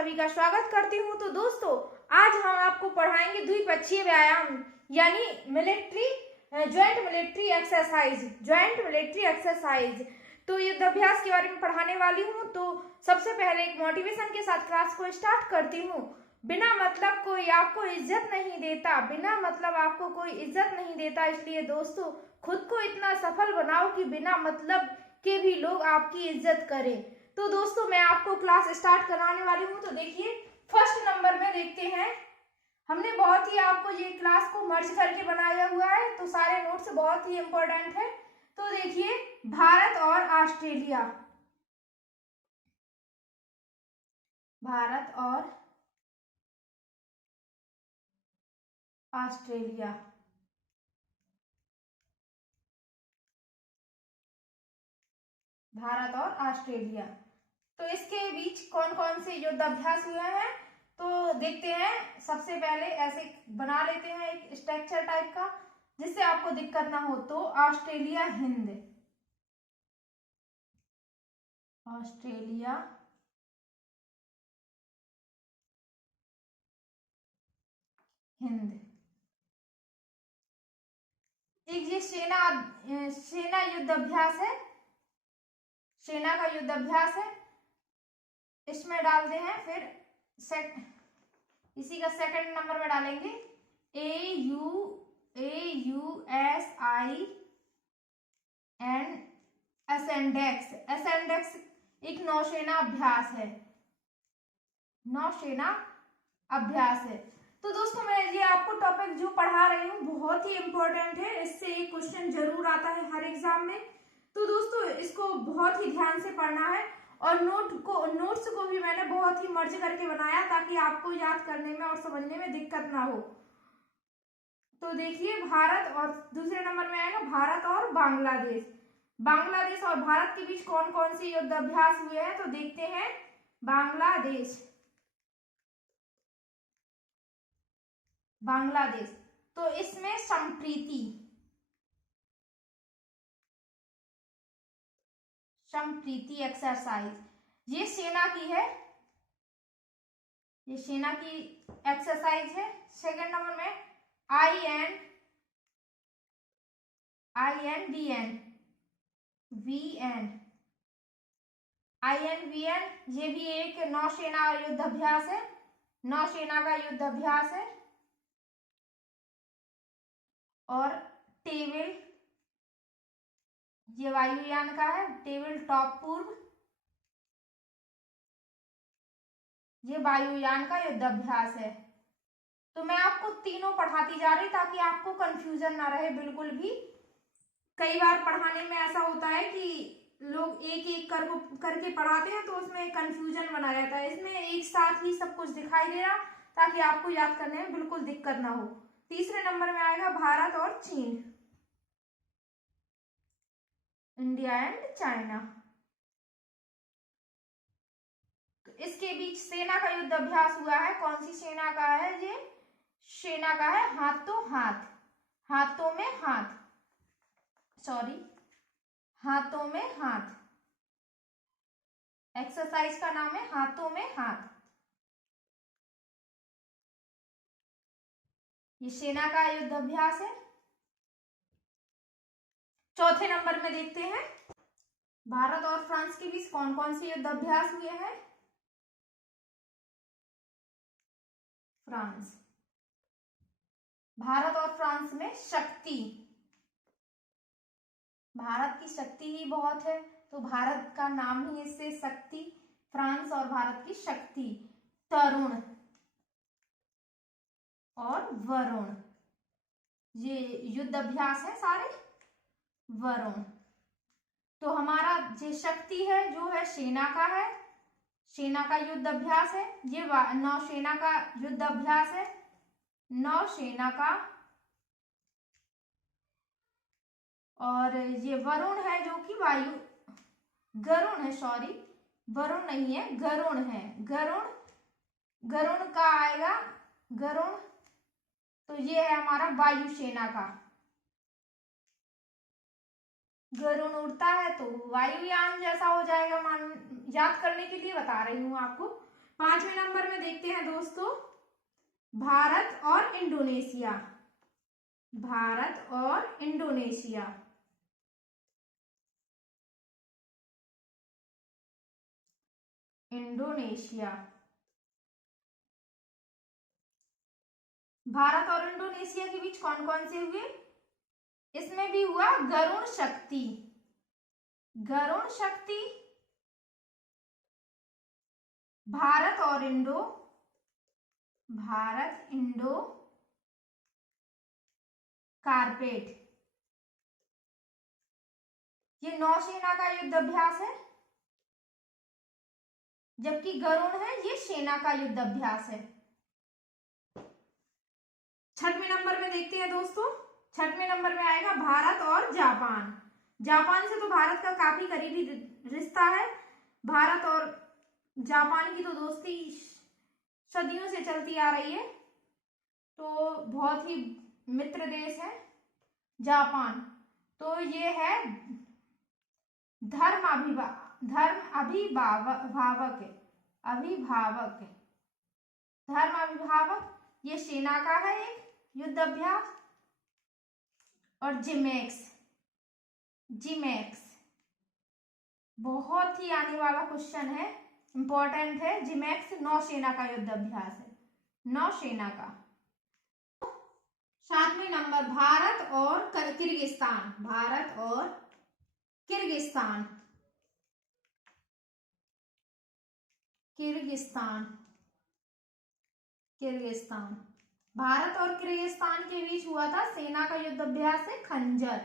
सभी का स्वागत करती हूँ। तो दोस्तों, आज हम आपको पढ़ाएंगे द्विपक्षीय व्यायाम यानी ज्वाइंट मिलिट्री एक्सरसाइज। तो युद्धाभ्यास के बारे में पढ़ाने वाली हूँ। तो सबसे पहले एक मोटिवेशन के साथ क्लास को स्टार्ट करती हूँ। बिना मतलब कोई आपको इज्जत नहीं देता, बिना मतलब आपको कोई इज्जत नहीं देता। इसलिए दोस्तों, खुद को इतना सफल बनाओ कि बिना मतलब के भी लोग आपकी इज्जत करें। तो दोस्तों, मैं आपको क्लास स्टार्ट कराने वाली हूँ। तो देखिए, फर्स्ट नंबर में देखते हैं। हमने बहुत ही आपको ये क्लास को मर्ज करके बनाया हुआ है, तो सारे नोट्स बहुत ही इंपॉर्टेंट है। तो देखिए, भारत और ऑस्ट्रेलिया, भारत और ऑस्ट्रेलिया, भारत और ऑस्ट्रेलिया। तो इसके बीच कौन कौन से युद्धाभ्यास हुए हैं तो देखते हैं। सबसे पहले ऐसे बना लेते हैं एक स्ट्रक्चर टाइप का, जिससे आपको दिक्कत ना हो। तो ऑस्ट्रेलिया हिंद, ऑस्ट्रेलिया हिंद। एक ये सेना युद्धाभ्यास है, सेना का युद्धाभ्यास है, इसमें डालते हैं। फिर इसी का सेकंड नंबर में डालेंगे AUSI एंड असेंडेक्स। असेंडेक्स एक नौसेना अभ्यास है, नौसेना अभ्यास है। तो दोस्तों, मैं ये आपको टॉपिक जो पढ़ा रही हूँ बहुत ही इंपॉर्टेंट है, इससे एक क्वेश्चन जरूर आता है हर एग्जाम में। तो दोस्तों, इसको बहुत ही ध्यान से पढ़ना है। और नोट्स को भी मैंने बहुत ही मर्ज करके बनाया, ताकि आपको याद करने में और समझने में दिक्कत ना हो। तो देखिए, भारत और दूसरे नंबर में आएगा भारत और बांग्लादेश। बांग्लादेश और भारत के बीच कौन कौन से युद्धाभ्यास हुए हैं तो देखते हैं। बांग्लादेश, बांग्लादेश। तो इसमें संप्रीति एक्सरसाइज ये सेना की है, ये सेना की एक्सरसाइज है। सेकंड नंबर में INVN, ये भी एक नौसेना युद्धाभ्यास है, नौसेना का युद्धाभ्यास है। और टेबल, ये वायुयान का है, टेबल टॉप पूर्व, ये वायुयान का युद्धाभ्यास है। तो मैं आपको तीनों पढ़ाती जा रही ताकि आपको कंफ्यूजन ना रहे बिल्कुल भी। कई बार पढ़ाने में ऐसा होता है कि लोग एक एक करके पढ़ाते हैं, तो उसमें कंफ्यूजन बना रहता है। इसमें एक साथ ही सब कुछ दिखाई दे रहा, ताकि आपको याद करने में बिल्कुल दिक्कत ना हो। तीसरे नंबर में आएगा भारत और चीन, इंडिया एंड चाइना। तो इसके बीच सेना का युद्ध अभ्यास हुआ है। कौन सी सेना का है ये? सेना का है हाथों हाथ, हाथों में हाथ, सॉरी, हाथों में हाथ। एक्सरसाइज का नाम है हाथों में हाथ। ये सेना का युद्ध अभ्यास है। चौथे नंबर में देखते हैं, भारत और फ्रांस के बीच कौन कौन से युद्ध अभ्यास हुए हैं। फ्रांस, भारत और फ्रांस में शक्ति, भारत की शक्ति ही बहुत है, तो भारत का नाम ही इससे शक्ति। फ्रांस और भारत की शक्ति। तरुण और वरुण, ये युद्ध अभ्यास है सारे। वरुण, तो हमारा जो शक्ति है जो है सेना का है, सेना का युद्ध अभ्यास है। ये नौसेना का युद्ध अभ्यास है, नौसेना का। और ये वरुण है जो कि वायु, गरुण है, सॉरी, वरुण नहीं है, गरुण है। गरुण, गरुण का आएगा गरुण। तो ये है हमारा वायुसेना का। गरुण उड़ता है तो वायुयान जैसा हो जाएगा, मान याद करने के लिए बता रही हूं आपको। 5वें नंबर में देखते हैं दोस्तों भारत और इंडोनेशिया। भारत और इंडोनेशिया। इंडोनेशिया। भारत और इंडोनेशिया के बीच कौन कौन से हुए? इसमें भी हुआ गरुण शक्ति। गरुण शक्ति। भारत और इंडो। Bharat Indo carpet. ये नौसेना का युद्ध अभ्यास है, जबकि गरुण है ये सेना का युद्ध अभ्यास है। 6वें नंबर में देखते हैं दोस्तों। 6वें नंबर में आएगा भारत और जापान। जापान से तो भारत का काफी करीबी रिश्ता है। भारत और जापान की तो दोस्ती सदियों से चलती आ रही है, तो बहुत ही मित्र देश है जापान। तो ये है धर्म अभिभावक। धर्म अभिभावक ये सेना का है एक युद्ध अभ्यास। और जिमेक्स। जिमेक्स बहुत ही आने वाला क्वेश्चन है, इंपॉर्टेंट है। जिमेक्स नौसेना का युद्ध अभ्यास है, नौसेना का। 7वें नंबर भारत और किर्गिस्तान। भारत और किर्गिस्तान। किर्गिस्तान। किर्गिस्तान। भारत और किर्गिस्तान के बीच हुआ था सेना का युद्ध अभ्यास है खंजर।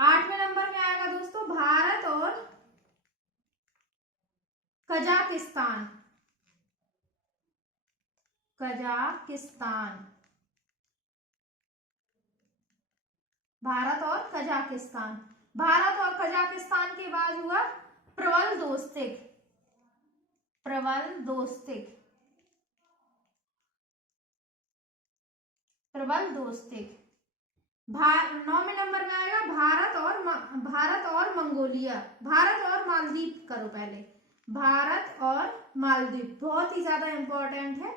8वें नंबर में आएगा दोस्तों भारत और कजाकिस्तान। कजाकिस्तान। भारत और कजाकिस्तान। भारत और कजाकिस्तान के बाद हुआ प्रबल दोस्तिक। प्रबल दोस्तिक। प्रबल दोस्तिक। 9वें नंबर में आएगा भारत और मंगोलिया। भारत और मालदीव करो पहले। भारत और मालदीव बहुत ही ज्यादा इंपॉर्टेंट है।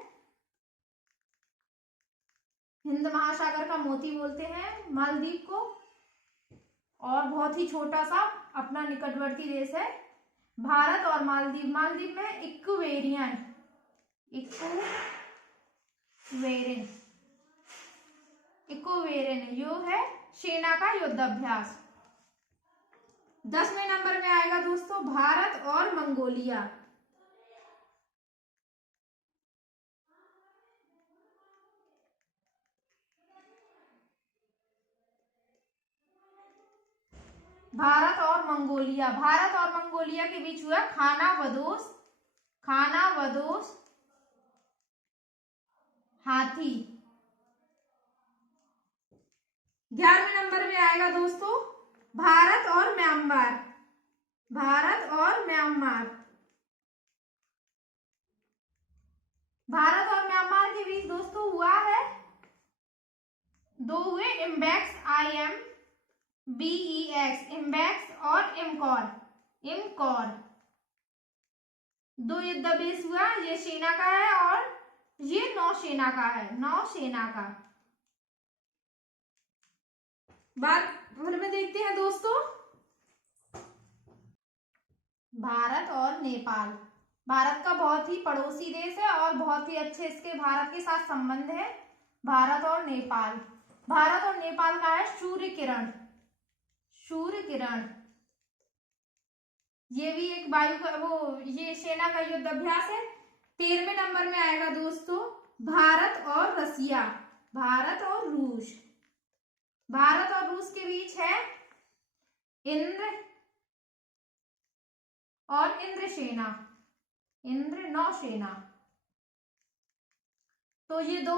हिंद महासागर का मोती बोलते हैं मालदीव को, और बहुत ही छोटा सा अपना निकटवर्ती देश है। भारत और मालदीव। मालदीव में इक्वेरियन यो है सेना का युद्ध अभ्यास। 10वें नंबर में आएगा दोस्तों भारत और मंगोलिया। भारत और मंगोलिया। भारत और मंगोलिया के बीच हुआ खानाबदोश हाथी। 11वें नंबर में आएगा दोस्तों भारत और म्यांमार। भारत और म्यांमार। भारत और म्यांमार के बीच दोस्तों हुआ है दो हुए इम्बेक्स IMBEX इम्बेक्स और इमकॉर। दो युद्ध अभ्यास हुआ, ये सेना का है और ये नौसेना का है, नौसेना का। बात में देखते हैं दोस्तों भारत और नेपाल। भारत का बहुत ही पड़ोसी देश है और बहुत ही अच्छे इसके भारत के साथ संबंध है। भारत और नेपाल। भारत और नेपाल का है सूर्य किरण। ये भी एक वायु का ये सेना का युद्ध अभ्यास है। 13वें नंबर में आएगा दोस्तों भारत और रसिया। भारत और रूस। भारत और रूस के बीच है इंद्र और इंद्रसेना, इंद्र नौसेना। तो ये दो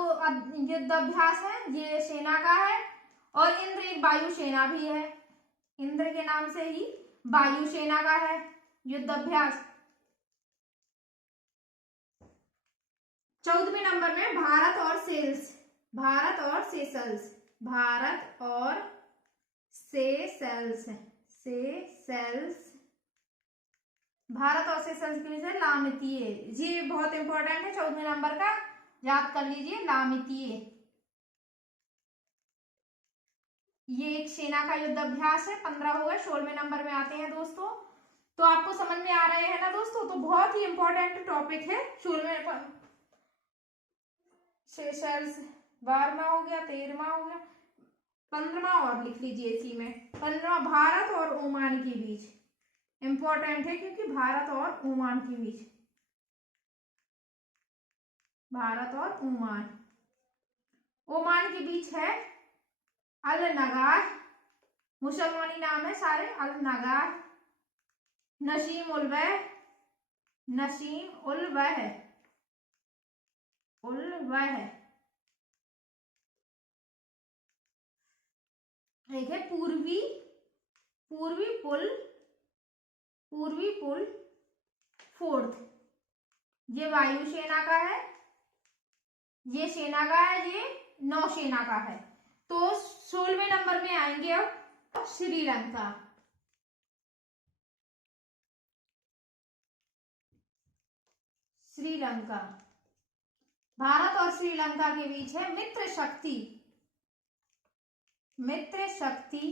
युद्ध अभ्यास है, ये सेना का है। और इंद्र एक वायु सेना भी है, इंद्र के नाम से ही वायु सेना का है युद्ध अभ्यास। 14वें नंबर में भारत और सेशल्स। भारत और सेशल्स। भारत और सेशल्स। सेशल्स भारत और सेशल्स के बीच है लामितीय। ये बहुत इंपॉर्टेंट है, 14वें नंबर का याद कर लीजिए, लामितीय। ये एक सेना का युद्ध अभ्यास है। 15 हो गए, 16वें नंबर में आते हैं दोस्तों। तो आपको समझ में आ रहे हैं ना दोस्तों, तो बहुत ही इंपॉर्टेंट टॉपिक है। 16वें सेशल्स 12वां हो गया, 13वां हो गया, 15वां और लिख लीजिए इसी में। 15वां भारत और ओमान के बीच इंपॉर्टेंट है, क्योंकि भारत और ओमान के बीच, भारत और ओमान, ओमान के बीच है अल नगार, मुसलमानी नाम है सारे, अल नगार, नसीम उल वह, नसीम उल वह, उल वह, एक है पूर्वी, पूर्वी पुल, पूर्वी पुल फोर्थ, ये वायुसेना का है, ये सेना का है, ये नौसेना का है। तो 16वें नंबर में आएंगे अब श्रीलंका। श्रीलंका, भारत और श्रीलंका के बीच है मित्र शक्ति, मित्र शक्ति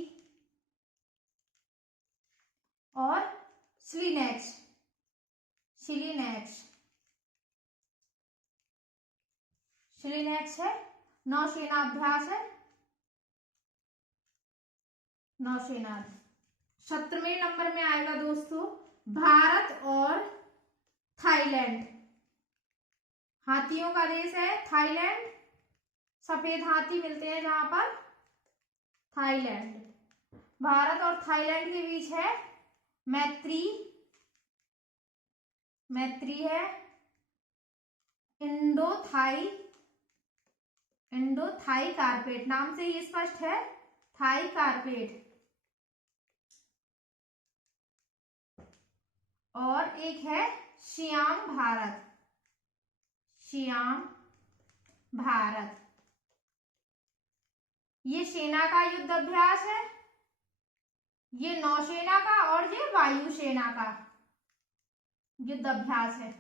और स्लिनेक्स, स्लिनेक्स, स्लिनेक्स है, नौसेना अभ्यास है, नौसेना। 17वें नंबर में आएगा दोस्तों भारत और थाईलैंड, हाथियों का देश है थाईलैंड, सफेद हाथी मिलते हैं जहां पर, थाईलैंड। भारत और थाईलैंड के बीच है मैत्री, मैत्री है, Indo Thai, Indo Thai carpet, नाम से ही स्पष्ट है, थाई कारपेट। और एक है श्याम भारत, श्याम भारत, ये सेना का युद्ध अभ्यास है, ये नौसेना का और ये वायुसेना का युद्ध अभ्यास है।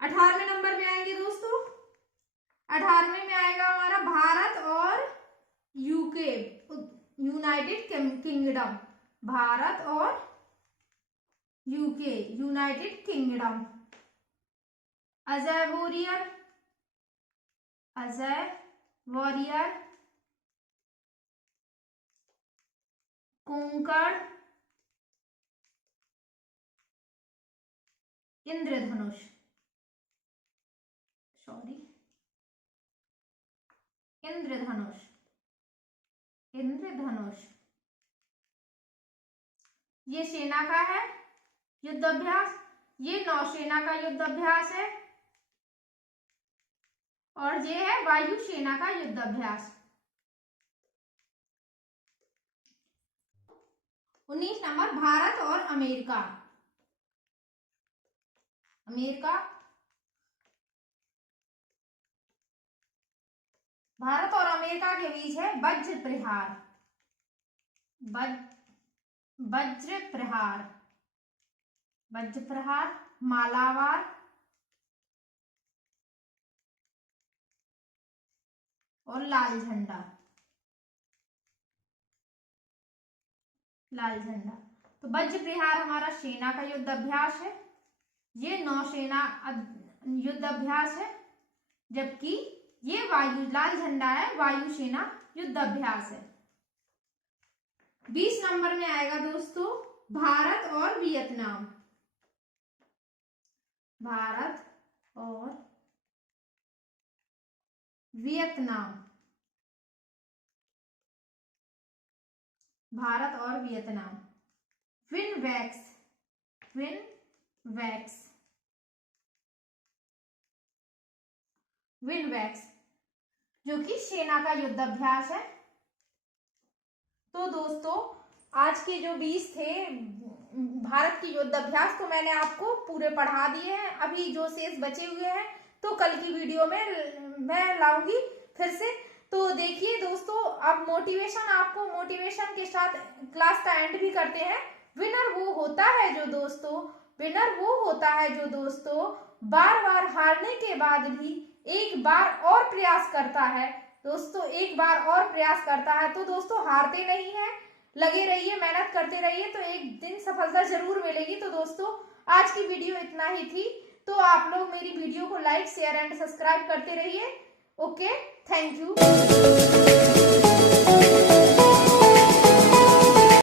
18वें नंबर में आएंगे दोस्तों, 18वें में आएगा हमारा भारत और यूके, यूनाइटेड किंगडम, भारत और UK, United Kingdom. Ajay warrior, Ajay warrior, Konkan, Indradhanush, sorry, Indradhanush, Indradhanush, ये सेना का है युद्ध अभ्यास, ये नौसेना का युद्ध अभ्यास है, और ये है वायुसेना का युद्ध अभ्यास। 19 नंबर भारत और अमेरिका, अमेरिका, भारत और अमेरिका के बीच है वज्र प्रहार, वज्र प्रहार, वज्र प्रहार, मालाबार और लाल झंडा, लाल झंडा। तो वज्र प्रहार हमारा सेना का युद्ध अभ्यास है, ये नौसेना युद्ध अभ्यास है, जबकि ये वायु, लाल झंडा है, वायुसेना युद्ध अभ्यास है। 20 नंबर में आएगा दोस्तों भारत और वियतनाम, भारत और वियतनाम, भारत और वियतनाम। विनवैक्स, विनवैक्स, विनवैक्स जो कि सेना का युद्ध अभ्यास है। तो दोस्तों आज के जो 20 थे भारत की युद्ध अभ्यास, तो मैंने आपको पूरे पढ़ा दिए हैं। अभी जो शेष बचे हुए हैं तो कल की वीडियो में मैं लाऊंगी फिर से। तो देखिए दोस्तों, अब मोटिवेशन, आपको मोटिवेशन के साथ क्लास का एंड भी करते हैं। विनर वो होता है जो दोस्तों बार बार हारने के बाद भी एक बार और प्रयास करता है। दोस्तों एक बार और प्रयास करता है। तो दोस्तों हारते नहीं है, लगे रहिए, मेहनत करते रहिए, तो एक दिन सफलता जरूर मिलेगी। तो दोस्तों आज की वीडियो इतना ही थी। तो आप लोग मेरी वीडियो को लाइक, शेयर एंड सब्सक्राइब करते रहिए। Okay, thank you.